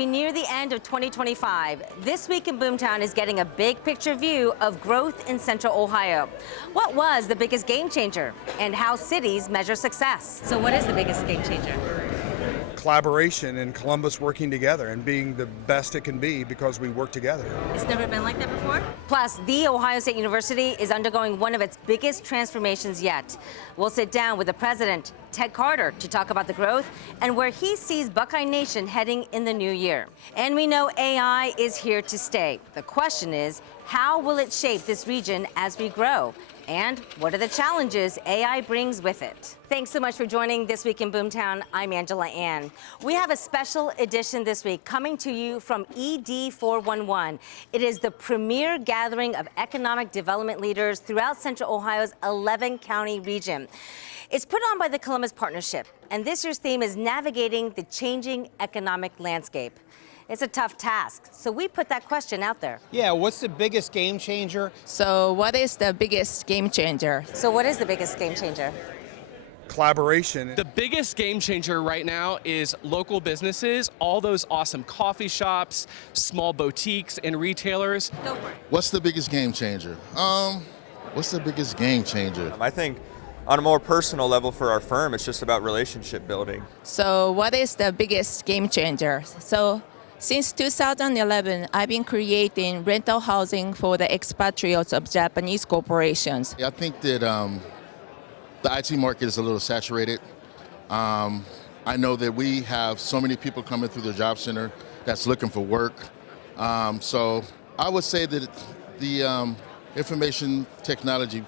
we near the end of 2025, This Week in Boomtown is getting a big picture view of growth in Central Ohio. What was the biggest game changer and how cities measure success? So what is the biggest game changer? Collaboration and Columbus working together and being the best it can be because we work together. It's never been like that before? Plus, The Ohio State University is undergoing one of its biggest transformations yet. We'll sit down with the president, Ted Carter, to talk about the growth and where he sees Buckeye Nation heading in the new year. And we know AI is here to stay. The question is, how will it shape this region as we grow? And what are the challenges AI brings with it? Thanks so much for joining This Week in Boomtown. I'm Angela Ann. We have a special edition this week coming to you from ED 411. It is the premier gathering of economic development leaders throughout Central Ohio's 11-county region. It's put on by the Columbus Partnership, and this year's theme is navigating the changing economic landscape. It's a tough task, so we put that question out there. Yeah, what's the biggest game changer? So what is the biggest game changer? So what is the biggest game changer? Collaboration. The biggest game changer right now is local businesses, all those awesome coffee shops, small boutiques and retailers. Go for it. What's the biggest game changer? What's the biggest game changer? I think on a more personal level for our firm, it's just about relationship building. So what is the biggest game changer? So since 2011, I've been creating rental housing for the expatriates of Japanese corporations. I think that the IT market is a little saturated. I know that we have so many people coming through the job center that's looking for work. So I would say that the information technology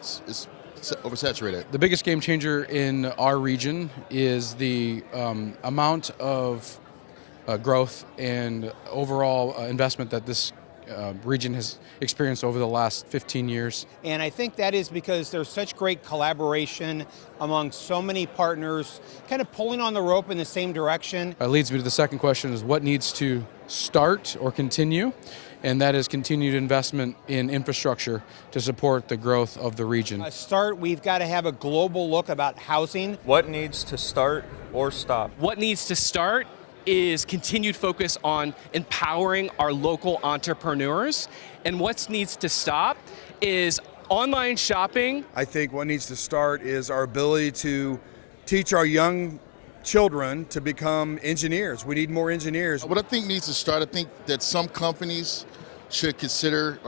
is oversaturated. The biggest game changer in our region is the amount of growth and overall investment that this region has experienced over the last 15 years. And I think that is because there's such great collaboration among so many partners, kind of pulling on the rope in the same direction. Leads me to the second question is what needs to start or continue? And that is continued investment in infrastructure to support the growth of the region. We've got to have a global look about housing. What needs to start or stop? What needs to start is continued focus on empowering our local entrepreneurs. And what needs to stop is online shopping. I think what needs to start is our ability to teach our young children to become engineers. We need more engineers. What I think needs to start, I think that some companies should consider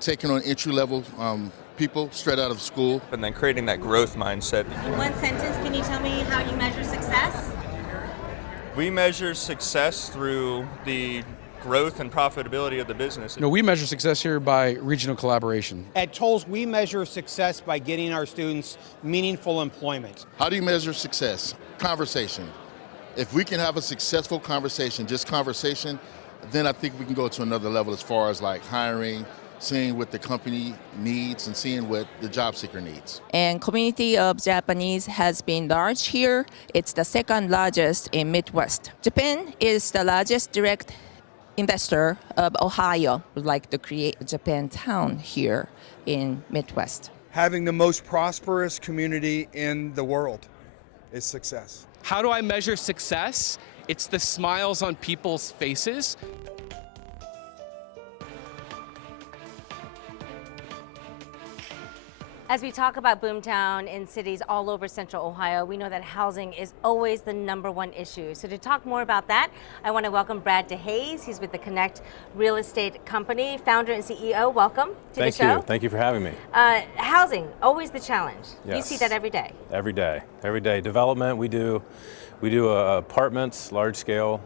taking on entry-level people straight out of school. And then creating that growth mindset. In one sentence, can you tell me how you measure success? We measure success through the growth and profitability of the business. We measure success here by regional collaboration. At Tolles, we measure success by getting our students meaningful employment. How do you measure success? Conversation. If we can have a successful conversation, just conversation, then I think we can go to another level as far as like hiring, seeing what the company needs and seeing what the job seeker needs. And community of Japanese has been large here. It's the second largest in Midwest. Japan is the largest direct investor of Ohio. Would like to create a Japan town here in Midwest. Having the most prosperous community in the world is success. How do I measure success? It's the smiles on people's faces. As we talk about Boomtown in cities all over Central Ohio, we know that housing is always the #1 issue. So to talk more about that, I want to welcome Brad DeHaze. He's with the Connect Real Estate Company, founder and CEO. Welcome to the show. Thank you. Thank you for having me. Housing, always the challenge. Yes. You see that every day. Every day. Every day. Development, we do apartments, large scale,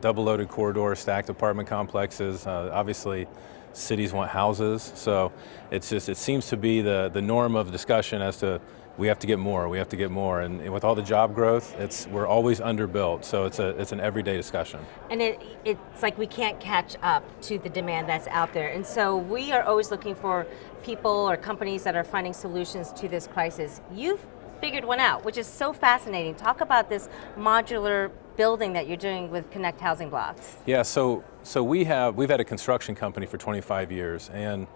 double loaded corridor, stacked apartment complexes. Obviously, cities want houses, so it seems to be the norm of discussion as to we have to get more, and with all the job growth, we're always underbuilt, so it's an everyday discussion. And it's like we can't catch up to the demand that's out there, and so we are always looking for people or companies that are finding solutions to this crisis. You've figured one out, which is so fascinating. Talk about this modular building that you're doing with Connect Housing Blocks. Yeah, so we've had a construction company for 25 years, and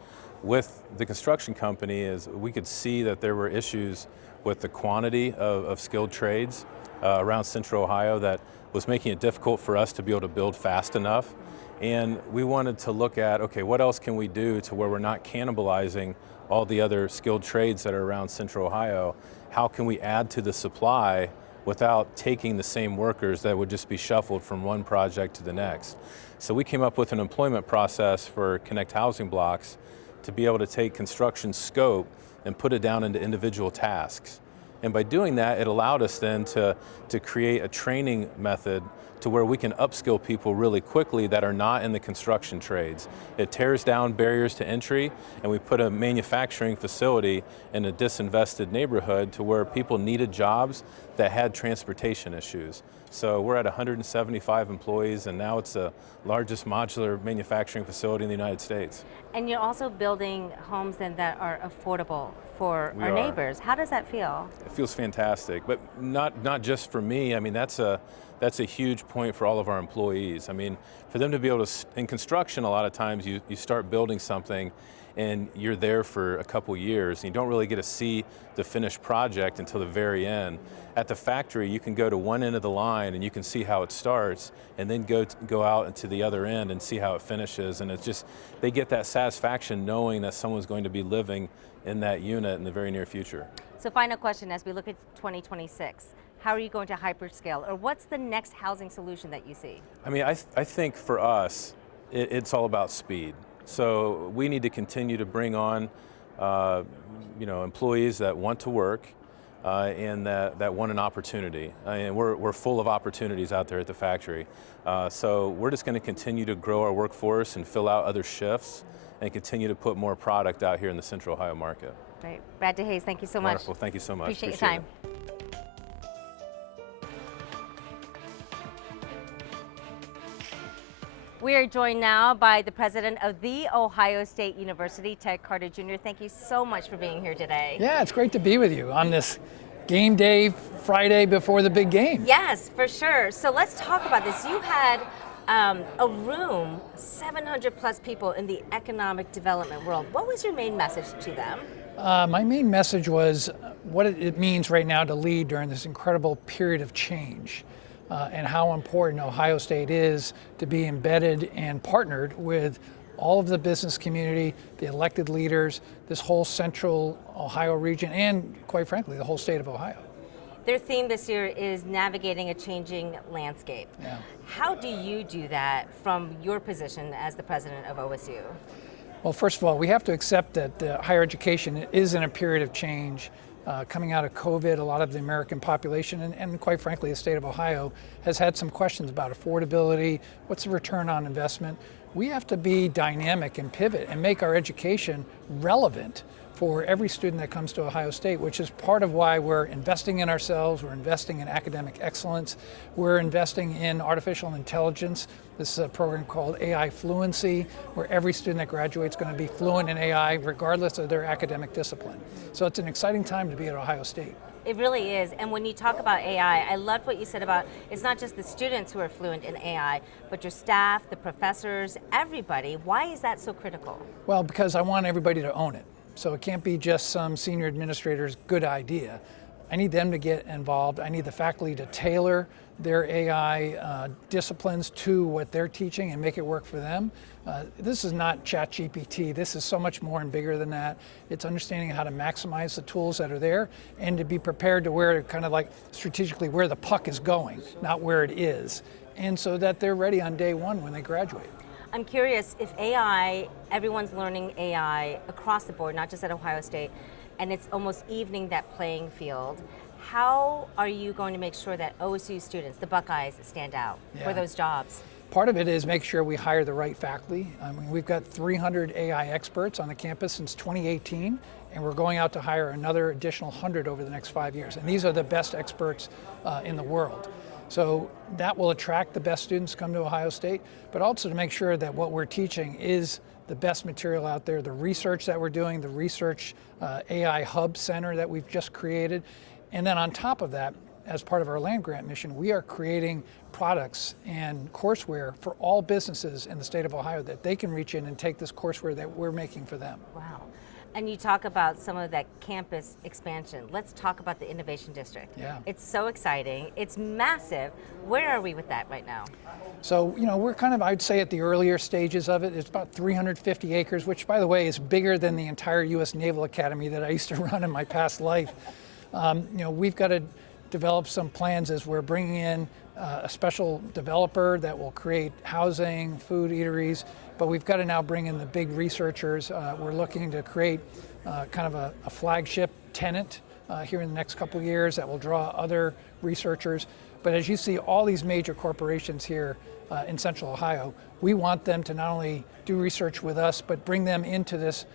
with the construction company we could see that there were issues with the quantity of skilled trades around Central Ohio that was making it difficult for us to be able to build fast enough. And we wanted to look at, okay, what else can we do to where we're not cannibalizing all the other skilled trades that are around Central Ohio? How can we add to the supply without taking the same workers that would just be shuffled from one project to the next? So we came up with an employment process for Connect housing blocks to be able to take construction scope and put it down into individual tasks. And by doing that, it allowed us then to create a training method to where we can upskill people really quickly that are not in the construction trades. It tears down barriers to entry, and we put a manufacturing facility in a disinvested neighborhood to where people needed jobs that had transportation issues. So we're at 175 employees, and now it's the largest modular manufacturing facility in the United States. And you're also building homes then that are affordable for our neighbors. How does that feel? It feels fantastic, but not just for me. I mean, that's a huge point for all of our employees. I mean, for them to be able to, in construction, a lot of times you start building something and you're there for a couple years and you don't really get to see the finished project until the very end. At the factory, you can go to one end of the line and you can see how it starts and then go out into the other end and see how it finishes. And it's just, they get that satisfaction knowing that someone's going to be living in that unit in the very near future. So final question, as we look at 2026, how are you going to hyperscale, or what's the next housing solution that you see? I mean, I think for us, it's all about speed. So we need to continue to bring on, employees that want to work and that want an opportunity. And we're full of opportunities out there at the factory. So we're just going to continue to grow our workforce and fill out other shifts and continue to put more product out here in the Central Ohio market. Great. Brad DeHaze, thank you so much. Wonderful. Thank you so much. Appreciate your time. We are joined now by the president of The Ohio State University, Ted Carter Jr. Thank you so much for being here today. Yeah, it's great to be with you on this game day Friday before the big game. Yes, for sure. So let's talk about this. You had a room, 700 plus people in the economic development world. What was your main message to them? My main message was what it means right now to lead during this incredible period of change. And how important Ohio State is to be embedded and partnered with all of the business community, the elected leaders, this whole Central Ohio region, and quite frankly, the whole state of Ohio. Their theme this year is navigating a changing landscape. Yeah. How do you do that from your position as the president of OSU? Well, first of all, we have to accept that higher education is in a period of change. Coming out of COVID, a lot of the American population and quite frankly the state of Ohio has had some questions about affordability, what's the return on investment. We have to be dynamic and pivot and make our education relevant for every student that comes to Ohio State, which is part of why we're investing in ourselves, we're investing in academic excellence, we're investing in artificial intelligence. This is a program called AI Fluency, where every student that graduates is going to be fluent in AI regardless of their academic discipline. So it's an exciting time to be at Ohio State. It really is. And when you talk about AI, I loved what you said about it's not just the students who are fluent in AI, but your staff, the professors, everybody. Why is that so critical? Well, because I want everybody to own it. So it can't be just some senior administrator's good idea. I need them to get involved. I need the faculty to tailor their AI disciplines to what they're teaching and make it work for them. This is not ChatGPT. This is so much more and bigger than that. It's understanding how to maximize the tools that are there and to be prepared to where kind of like strategically where the puck is going, not where it is. And so that they're ready on day one when they graduate. I'm curious if AI, everyone's learning AI across the board, not just at Ohio State, and it's almost evening that playing field. How are you going to make sure that OSU students, the Buckeyes, stand out for those jobs? Part of it is make sure we hire the right faculty. I mean, we've got 300 AI experts on the campus since 2018, and we're going out to hire another additional 100 over the next 5 years. And these are the best experts in the world. So that will attract the best students to come to Ohio State, but also to make sure that what we're teaching is the best material out there, the research that we're doing, the research AI hub center that we've just created. And then on top of that, as part of our land grant mission, we are creating products and courseware for all businesses in the state of Ohio that they can reach in and take this courseware that we're making for them. Wow. And you talk about some of that campus expansion. Let's talk about the Innovation District. Yeah. It's so exciting. It's massive. Where are we with that right now? So, we're kind of, I'd say, at the earlier stages of it. It's about 350 acres, which, by the way, is bigger than the entire U.S. Naval Academy that I used to run in my past life. We've got to develop some plans as we're bringing in a special developer that will create housing, food, eateries, but we've got to now bring in the big researchers. We're looking to create kind of a flagship tenant here in the next couple of years that will draw other researchers. But as you see, all these major corporations here in Central Ohio, we want them to not only do research with us, but bring them into this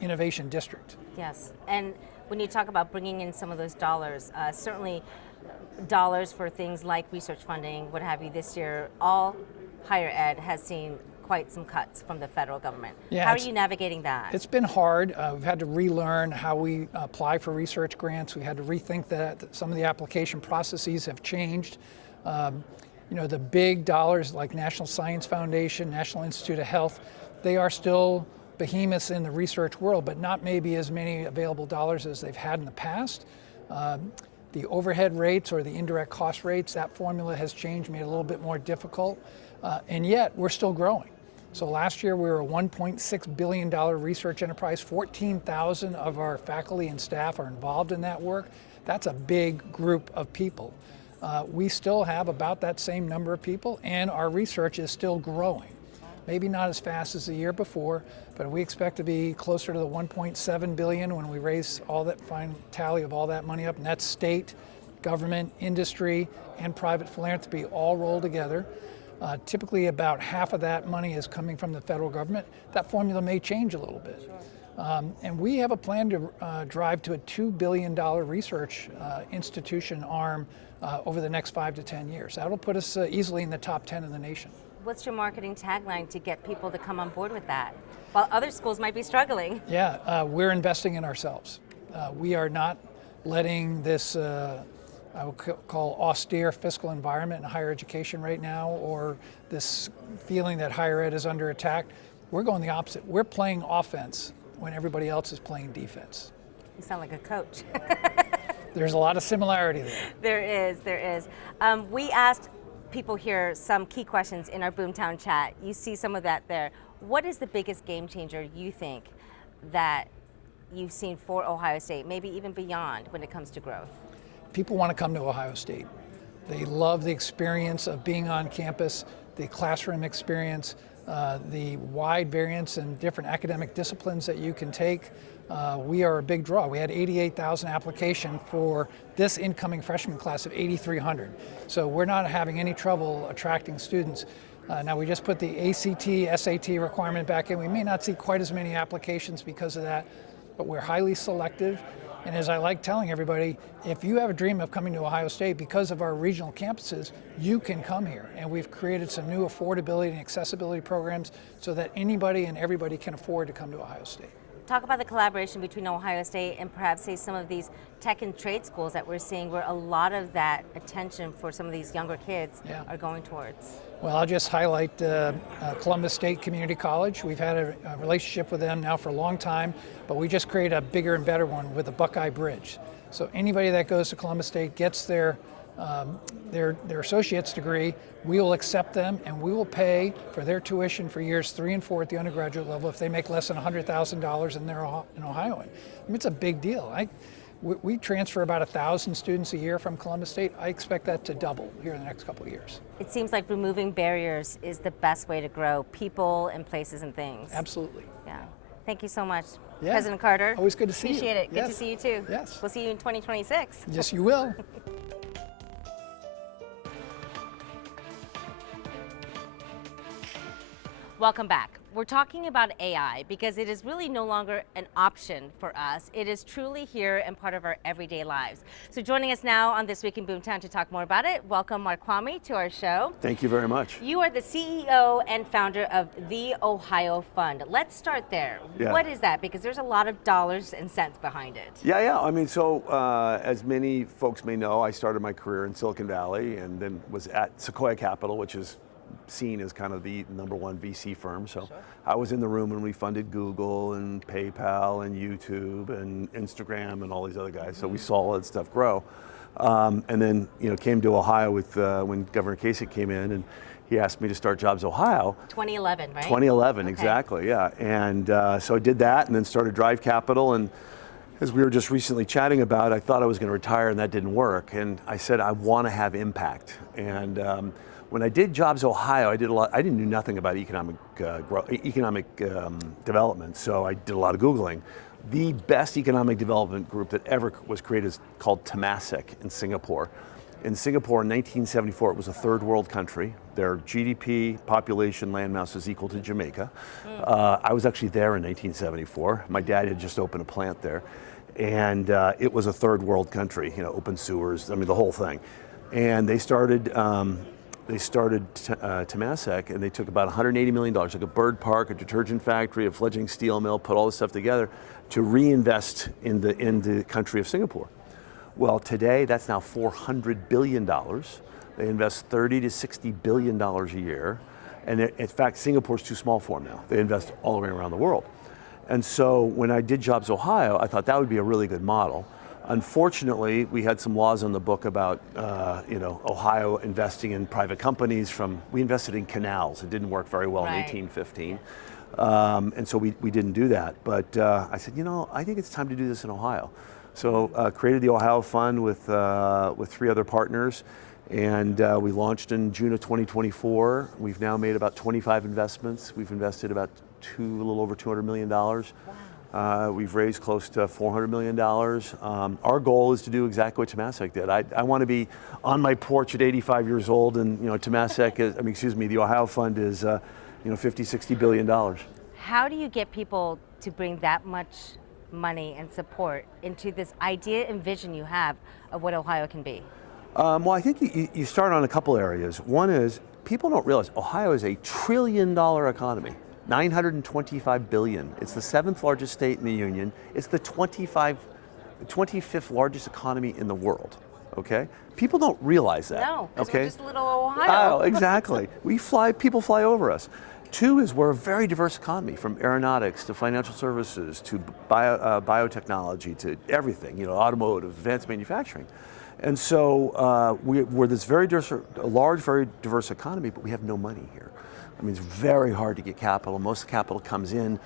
innovation district. Yes, and when you talk about bringing in some of those dollars, certainly dollars for things like research funding, what have you, this year, all higher ed has seen quite some cuts from the federal government. Yeah, how are you navigating that? It's been hard. We've had to relearn how we apply for research grants. We had to rethink that. Some of the application processes have changed. The big dollars like National Science Foundation, National Institute of Health, they are still behemoths in the research world, but not maybe as many available dollars as they've had in the past. The overhead rates or the indirect cost rates, that formula has changed, made it a little bit more difficult, and yet we're still growing. So last year we were a $1.6 billion research enterprise. 14,000 of our faculty and staff are involved in that work. That's a big group of people. We still have about that same number of people, and our research is still growing. Maybe not as fast as the year before, but we expect to be closer to the 1.7 billion when we raise all that final tally of all that money up, and that's state, government, industry, and private philanthropy all rolled together. Typically about half of that money is coming from the federal government. That formula may change a little bit. And we have a plan to drive to a $2 billion research institution arm over the next 5 to 10 years. That'll put us easily in the top 10 in the nation. What's your marketing tagline to get people to come on board with that, while other schools might be struggling? Yeah, we're investing in ourselves. We are not letting this I would call austere fiscal environment in higher education right now, or this feeling that higher ed is under attack. We're going the opposite. We're playing offense when everybody else is playing defense. You sound like a coach. There's a lot of similarity there. There is. We asked people here some key questions in our Boomtown chat. You see some of that there. What is the biggest game changer you think that you've seen for Ohio State, maybe even beyond, when it comes to growth? People want to come to Ohio State. They love the experience of being on campus, the classroom experience, the wide variance in different academic disciplines that you can take. We are a big draw. We had 88,000 applications for this incoming freshman class of 8,300. So we're not having any trouble attracting students. Now we just put the ACT, SAT requirement back in. We may not see quite as many applications because of that, but we're highly selective. And as I like telling everybody, if you have a dream of coming to Ohio State, because of our regional campuses, you can come here. And we've created some new affordability and accessibility programs so that anybody and everybody can afford to come to Ohio State. Talk about the collaboration between Ohio State and perhaps say some of these tech and trade schools that we're seeing, where a lot of that attention for some of these younger kids are going towards. Well, I'll just highlight Columbus State Community College. We've had a relationship with them now for a long time, but we just created a bigger and better one with the Buckeye Bridge. So anybody that goes to Columbus State gets their associate's degree, we will accept them and we will pay for their tuition for years 3 and 4 at the undergraduate level if they make less than $100,000 and they're an Ohioan. I mean, it's a big deal. We transfer about 1,000 students a year from Columbus State. I expect that to double here in the next couple of years. It seems like removing barriers is the best way to grow people and places and things. Absolutely. Yeah. Thank you so much, Yeah. President Carter. Always good to see you. Appreciate it. Good Yes. to see you too. Yes. We'll see you in 2026. Yes, you will. Welcome back. We're talking about AI because it is really no longer an option for us. It is truly here and part of our everyday lives. So joining us now on This Week in Boomtown to talk more about it, welcome Mark Kwame to our show. Thank you very much. You are the CEO and founder of the Ohio Fund. Let's start there. Yeah. What is that? Because there's a lot of dollars and cents behind it. Yeah. I mean, so as many folks may know, I started my career in Silicon Valley and then was at Sequoia Capital, which is seen as kind of the #1 VC firm. So I was in the room when we funded Google and PayPal and YouTube and Instagram and all these other guys. So we saw all that stuff grow. And then, came to Ohio with when Governor Kasich came in, and he asked me to start Jobs Ohio. 2011, right? 2011, Okay. exactly, yeah. And so I did that, and then started Drive Capital. And as we were just recently chatting about, I thought I was going to retire, and that didn't work. And I said I want to have impact. And when I did Jobs Ohio, I didn't know nothing about economic development, so I did a lot of Googling. The best economic development group that ever was created is called Temasek in Singapore. In Singapore in 1974, it was a third world country. Their GDP, population, landmass was equal to Jamaica. I was actually there in 1974. My dad had just opened a plant there. And it was a third world country, open sewers, I mean, the whole thing. And they started Temasek, and they took about $180 million, like a bird park, a detergent factory, a fledgling steel mill, put all this stuff together to reinvest in the country of Singapore. Well, today that's now $400 billion. They invest $30 to $60 billion a year. And in fact, Singapore's too small for them now. They invest all the way around the world. And so when I did Jobs Ohio, I thought that would be a really good model. Unfortunately, we had some laws on the book about Ohio investing in private companies. We invested in canals. It didn't work very well in 1815. And so we didn't do that. But I said, I think it's time to do this in Ohio. So created the Ohio Fund with 3 other partners. And we launched in June of 2024. We've now made about 25 investments. We've invested about a little over $200 million. Wow. We've raised close to $400 million. Our goal is to do exactly what Temasek did. I want to be on my porch at 85 years old, and the Ohio Fund is $50, $60 billion. How do you get people to bring that much money and support into this idea and vision you have of what Ohio can be? Well, I think you start on a couple areas. One is people don't realize Ohio is a $1 trillion economy. $925 billion. It's the 7th largest state in the union. It's the 25th largest economy in the world. Okay? People don't realize that. No, because okay? we're just little Ohio. Oh, exactly. People fly over us. 2 is we're a very diverse economy, from aeronautics to financial services to biotechnology to everything, automotive, advanced manufacturing. And so we're this large, very diverse economy, but we have no money here. I mean, it's very hard to get capital. Most capital comes in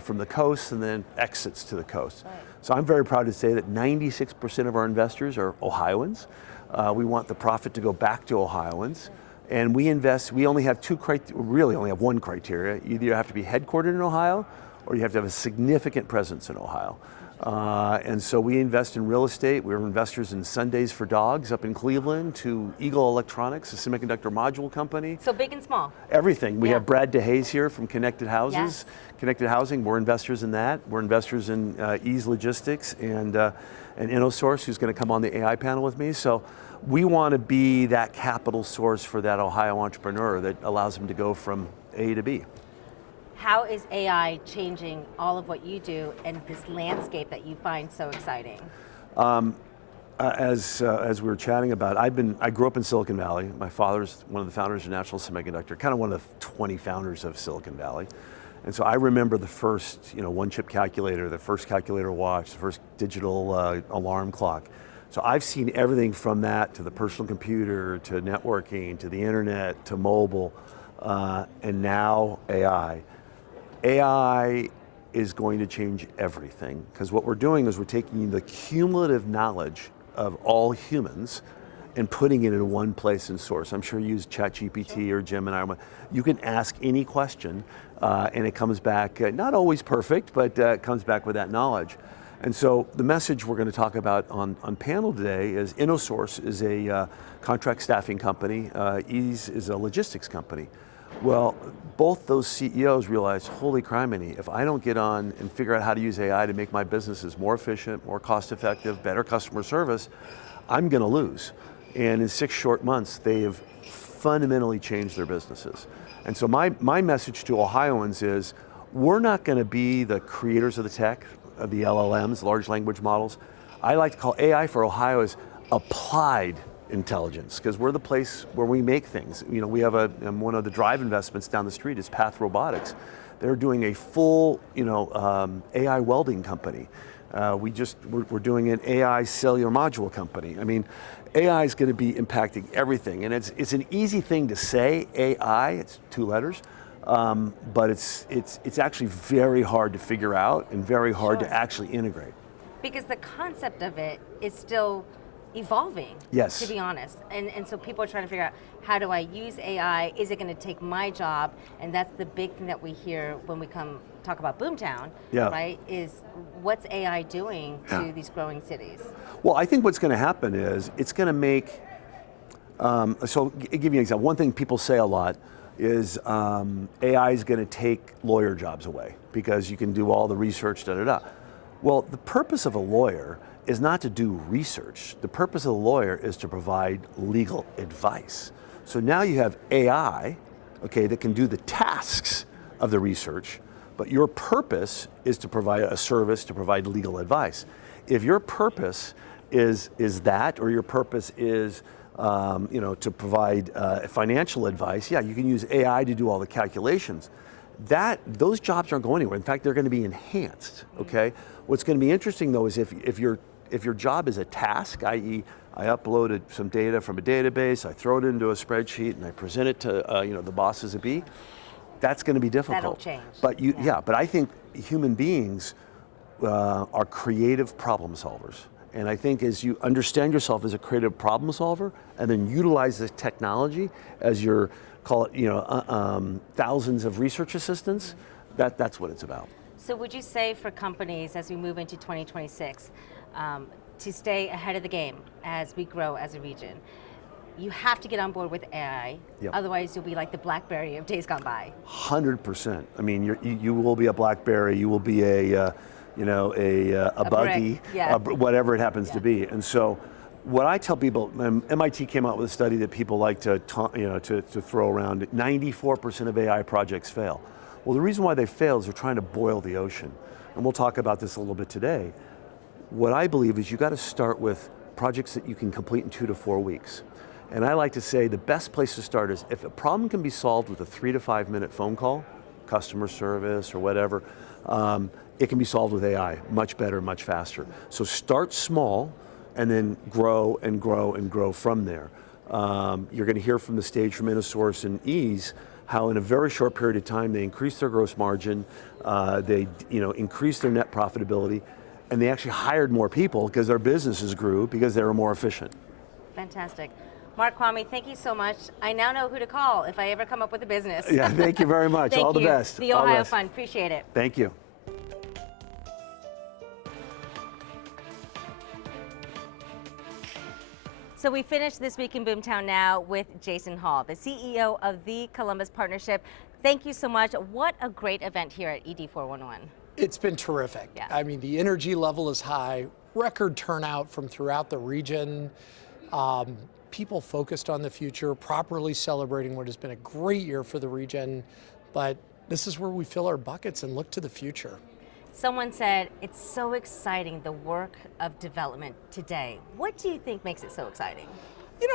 from the coast and then exits to the coast. Right. So I'm very proud to say that 96% of our investors are Ohioans. We want the profit to go back to Ohioans. And we only have really only have one criteria. Either you have to be headquartered in Ohio or you have to have a significant presence in Ohio. And so we invest in real estate. We're investors in Sundays for Dogs up in Cleveland, to Eagle Electronics, a semiconductor module company. So big and small. Everything. We have Brad DeHaze here from Connected Houses. Yes. Connected Housing, we're investors in that. We're investors in Ease Logistics and InnoSource, who's going to come on the AI panel with me. So we want to be that capital source for that Ohio entrepreneur that allows them to go from A to B. How is AI changing all of what you do and this landscape that you find so exciting? As we were chatting about, I grew up in Silicon Valley. My father's one of the founders of National Semiconductor, kind of one of the 20 founders of Silicon Valley. And so I remember the first, one-chip calculator, the first calculator watch, the first digital alarm clock. So I've seen everything from that to the personal computer, to networking, to the internet, to mobile, and now AI. AI is going to change everything, because what we're doing is we're taking the cumulative knowledge of all humans and putting it in one place and source. I'm sure you use ChatGPT or Gemini. You can ask any question and it comes back, not always perfect, but it comes back with that knowledge. And so the message we're going to talk about on panel today is InnoSource is a contract staffing company. Ease is a logistics company. Well, both those CEOs realized, holy criminy, if I don't get on and figure out how to use AI to make my businesses more efficient, more cost effective, better customer service, I'm going to lose. And in 6 short months, they have fundamentally changed their businesses. And so my message to Ohioans is, we're not going to be the creators of the tech, of the LLMs, large language models. I like to call AI for Ohio is applied intelligence, because we're the place where we make things. You know, we have one of the drive investments down the street is Path Robotics. They're doing a full, AI welding company. We're doing an AI cellular module company. I mean, AI is going to be impacting everything, and it's an easy thing to say, AI, it's 2 letters, but it's actually very hard to figure out and very hard to actually integrate. Because the concept of it is still evolving, yes, to be honest. And so people are trying to figure out, how do I use AI? Is it going to take my job? And that's the big thing that we hear when we come talk about Boomtown, right? Is what's AI doing to these growing cities? Well, I think what's going to happen is it's going to make, so I'll give you an example. One thing people say a lot is AI is going to take lawyer jobs away because you can do all the research, Well, the purpose of a lawyer is not to do research. The purpose of the lawyer is to provide legal advice. So now you have AI, that can do the tasks of the research, but your purpose is to provide a service, to provide legal advice. If your purpose is that, or your purpose is to provide financial advice, you can use AI to do all the calculations. Those jobs aren't going anywhere. In fact, they're going to be enhanced. What's going to be interesting though is if your job is a task, i.e., I uploaded some data from a database, I throw it into a spreadsheet, and I present it to the bosses at B. That's going to be difficult. That'll change. But but I think human beings are creative problem solvers. And I think as you understand yourself as a creative problem solver, and then utilize this technology as your, call it, thousands of research assistants, that's what it's about. So would you say for companies as we move into 2026, to stay ahead of the game as we grow as a region, you have to get on board with AI, otherwise you'll be like the BlackBerry of days gone by? 100%. I mean, you will be a BlackBerry, you will be a buggy, whatever it happens to be. And so what I tell people, MIT came out with a study that people like to throw around, 94% of AI projects fail. Well, the reason why they fail is they're trying to boil the ocean. And we'll talk about this a little bit today. What I believe is you got to start with projects that you can complete in 2 to 4 weeks. And I like to say the best place to start is if a problem can be solved with a 3 to 5 minute phone call, customer service or whatever, it can be solved with AI much better, much faster. So start small and then grow and grow and grow from there. You're going to hear from the stage from Innosource and Ease how in a very short period of time they increased their gross margin, they increased their net profitability, and they actually hired more people because their businesses grew because they were more efficient. Fantastic. Mark Kwame, thank you so much. I now know who to call if I ever come up with a business. Yeah, thank you very much. All the best. The Ohio Fund, appreciate it. Thank you. So we finished This Week in Boomtown now with Jason Hall, the CEO of the Columbus Partnership. Thank you so much. What a great event here at ED411. It's been terrific. Yeah. I mean, the energy level is high, record turnout from throughout the region, people focused on the future, properly celebrating what has been a great year for the region, but this is where we fill our buckets and look to the future. Someone said, it's so exciting, the work of development today. What do you think makes it so exciting?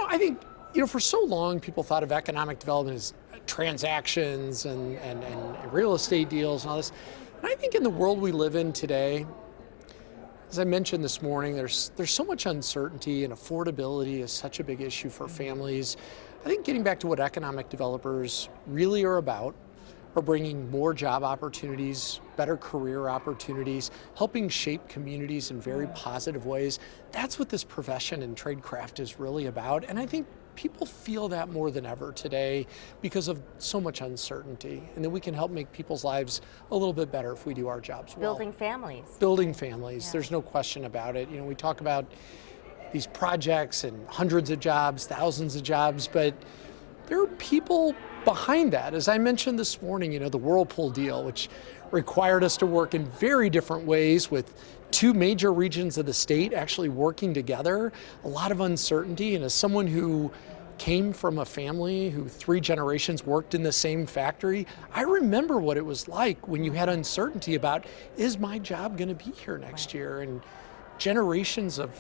I think, for so long people thought of economic development as transactions and real estate deals and all this. And I think in the world we live in today, as I mentioned this morning, there's so much uncertainty, and affordability is such a big issue for families. I think getting back to what economic developers really are about, are bringing more job opportunities, better career opportunities, helping shape communities in very positive ways. That's what this profession and tradecraft is really about. And I think people feel that more than ever today because of so much uncertainty, and that we can help make people's lives a little bit better if we do our jobs well. Building families. Building families, there's no question about it. We talk about these projects and hundreds of jobs, thousands of jobs, but there are people behind that. As I mentioned this morning, the Whirlpool deal, which required us to work in very different ways with 2 major regions of the state actually working together, a lot of uncertainty. And as someone who came from a family who 3 generations worked in the same factory, I remember what it was like when you had uncertainty about, is my job going to be here next year? And generations of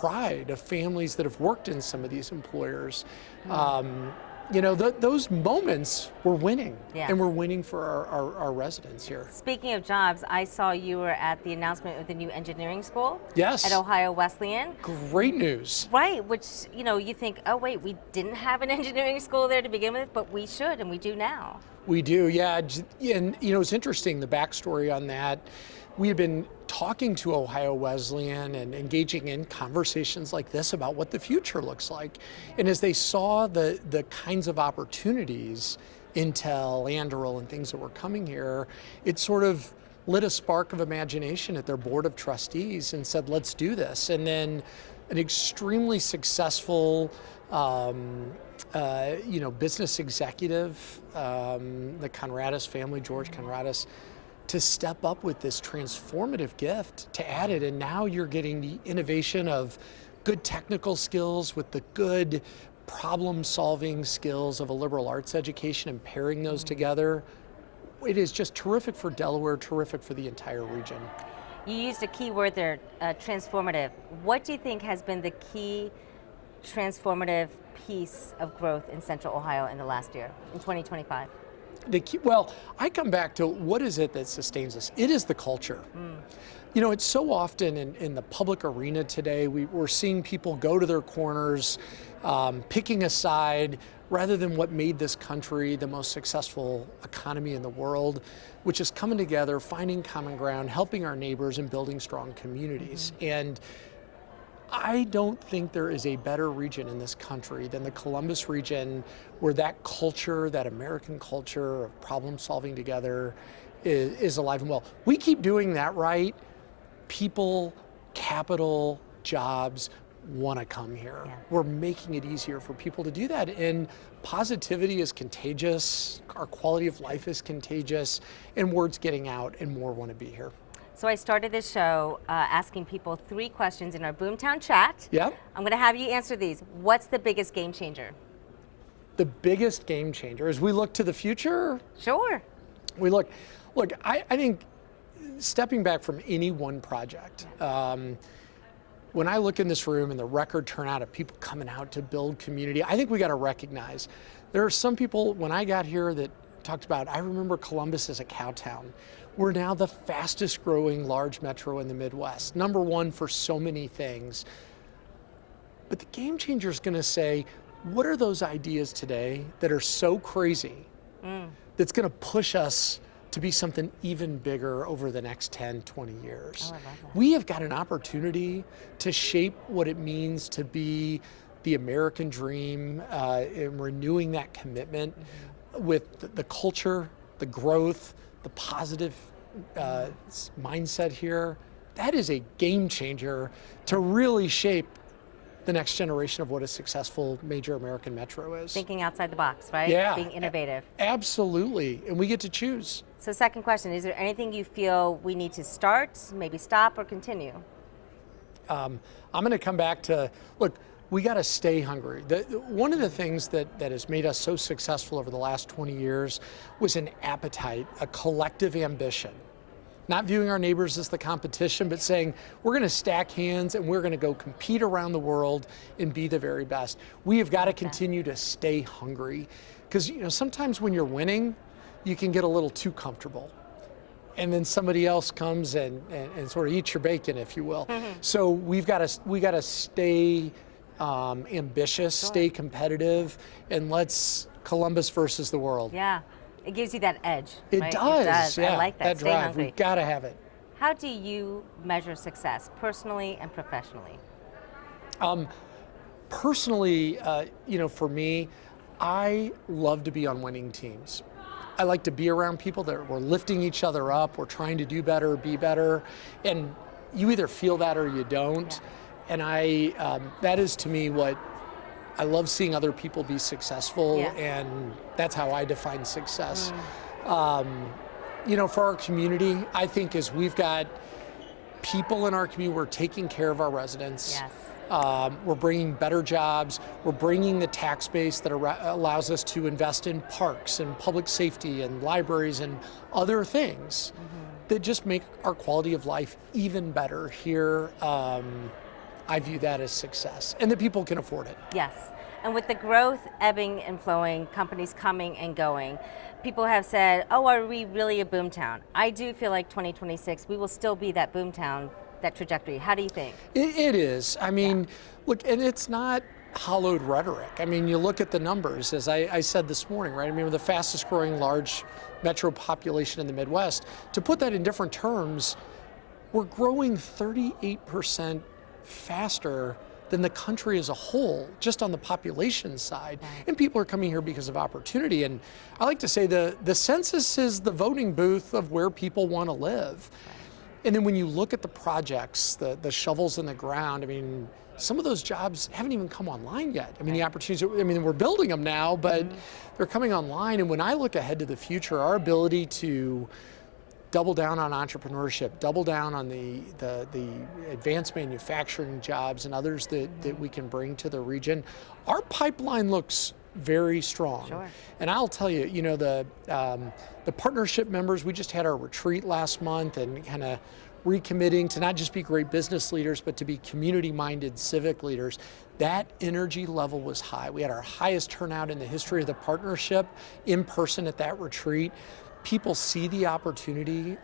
pride of families that have worked in some of these employers. Those moments we're winning, and we're winning for our residents here. Speaking of jobs, I saw you were at the announcement of the new engineering school. Yes. At Ohio Wesleyan. Great news. Right, which, you think, oh wait, we didn't have an engineering school there to begin with, but we should, and we do now. We do, yeah. And it's interesting, the backstory on that. We have been talking to Ohio Wesleyan and engaging in conversations like this about what the future looks like. And as they saw the kinds of opportunities, Intel, Anduril, and things that were coming here, it sort of lit a spark of imagination at their board of trustees and said, let's do this. And then an extremely successful business executive, the Conradis family, George Conradis, to step up with this transformative gift to add it. And now you're getting the innovation of good technical skills with the good problem-solving skills of a liberal arts education and pairing those together. It is just terrific for Delaware, terrific for the entire region. You used a key word there, transformative. What do you think has been the key transformative piece of growth in Central Ohio in the last year, in 2025? I come back to what is it that sustains us? It is the culture. It's so often in the public arena today, we're seeing people go to their corners, picking a side, rather than what made this country the most successful economy in the world, which is coming together, finding common ground, helping our neighbors, and building strong communities. And I don't think there is a better region in this country than the Columbus region, where that culture, that American culture of problem solving together is alive and well. We keep doing that right. People, capital, jobs want to come here. Yeah. We're making it easier for people to do that. And positivity is contagious. Our quality of life is contagious. And word's getting out and more want to be here. So I started this show asking people 3 questions in our Boomtown chat. Yep. I'm going to have you answer these. What's the biggest game changer? The biggest game changer as we look to the future? Sure. I think stepping back from any one project, when I look in this room and the record turnout of people coming out to build community, I think we got to recognize there are some people when I got here that talked about, I remember Columbus as a cow town. We're now the fastest growing large metro in the Midwest, #1 for so many things. But the game changer is going to say, what are those ideas today that are so crazy that's going to push us to be something even bigger over the next 10, 20 years? Oh, I love that. We have got an opportunity to shape what it means to be the American dream and renewing that commitment with the culture, the growth, the positive mindset here. That is a game changer to really shape the next generation of what a successful major American metro is. Thinking outside the box, right? Yeah. Being innovative. Absolutely, and we get to choose. So second question, is there anything you feel we need to start, maybe stop, or continue? I'm going to come back to, look, we got to stay hungry. One of the things that has made us so successful over the last 20 years was an appetite, a collective ambition. Not viewing our neighbors as the competition, but saying we're going to stack hands and we're going to go compete around the world and be the very best. We have got to continue to stay hungry, because sometimes when you're winning, you can get a little too comfortable. And then somebody else comes and sort of eats your bacon, if you will. So we got to stay ambitious, stay competitive, and let's Columbus versus the world. Yeah, it gives you that edge. It right? does. It does. Yeah, I like that. Stay drive. hungry. We've got to have it. How do you measure success, personally and professionally? Personally, for me, I love to be on winning teams. I like to be around people that we're lifting each other up, we're trying to do better, be better, and you either feel that or you don't. Yeah. And that is to me what I love, seeing other people be successful, and that's how I define success. For our community, I think as we've got people in our community, we're taking care of our residents. Yes. We're bringing better jobs. We're bringing the tax base that allows us to invest in parks and public safety and libraries and other things that just make our quality of life even better here. I view that as success, and that people can afford it. Yes. And with the growth ebbing and flowing, companies coming and going, people have said, oh, are we really a boomtown? I do feel like 2026, we will still be that boomtown, that trajectory. How do you think? It is. I mean, look, and it's not hollowed rhetoric. I mean, you look at the numbers, as I said this morning, right? I mean, we're the fastest growing large metro population in the Midwest. To put that in different terms, we're growing 38% faster than the country as a whole, just on the population side. Right. And people are coming here because of opportunity. And I like to say the census is the voting booth of where people want to live. Right. And then when you look at the projects, the shovels in the ground, I mean, some of those jobs haven't even come online yet. I mean, the opportunities, I mean, we're building them now, but they're coming online. And when I look ahead to the future, our ability to double down on entrepreneurship, double down on the advanced manufacturing jobs and others that we can bring to the region, our pipeline looks very strong. Sure. And I'll tell you, you know, the partnership members, we just had our retreat last month and kind of recommitting to not just be great business leaders, but to be community-minded civic leaders. That energy level was high. We had our highest turnout in the history of the partnership in person at that retreat. People see the opportunity,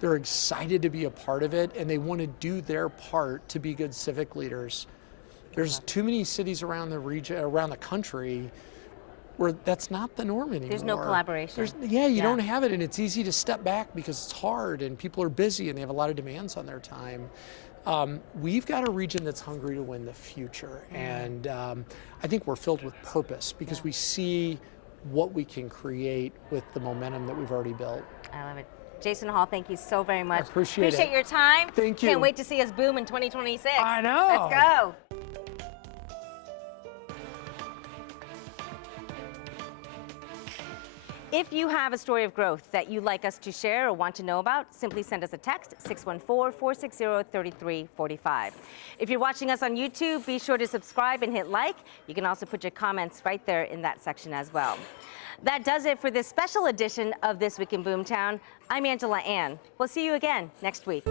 they're excited to be a part of it, and they want to do their part to be good civic leaders. There's too many cities around the region, around the country, where that's not the norm anymore. There's no collaboration. You don't have it, and it's easy to step back because it's hard, and people are busy, and they have a lot of demands on their time. We've got a region that's hungry to win the future, and I think we're filled with purpose because we see what we can create with the momentum that we've already built. I love it. Jason Hall, thank you so very much. I appreciate it. Your time. Thank you. Can't wait to see us boom in 2026. I know. Let's go. If you have a story of growth that you'd like us to share or want to know about, simply send us a text, 614-460-3345. If you're watching us on YouTube, be sure to subscribe and hit like. You can also put your comments right there in that section as well. That does it for this special edition of This Week in Boomtown. I'm Angela Ann. We'll see you again next week.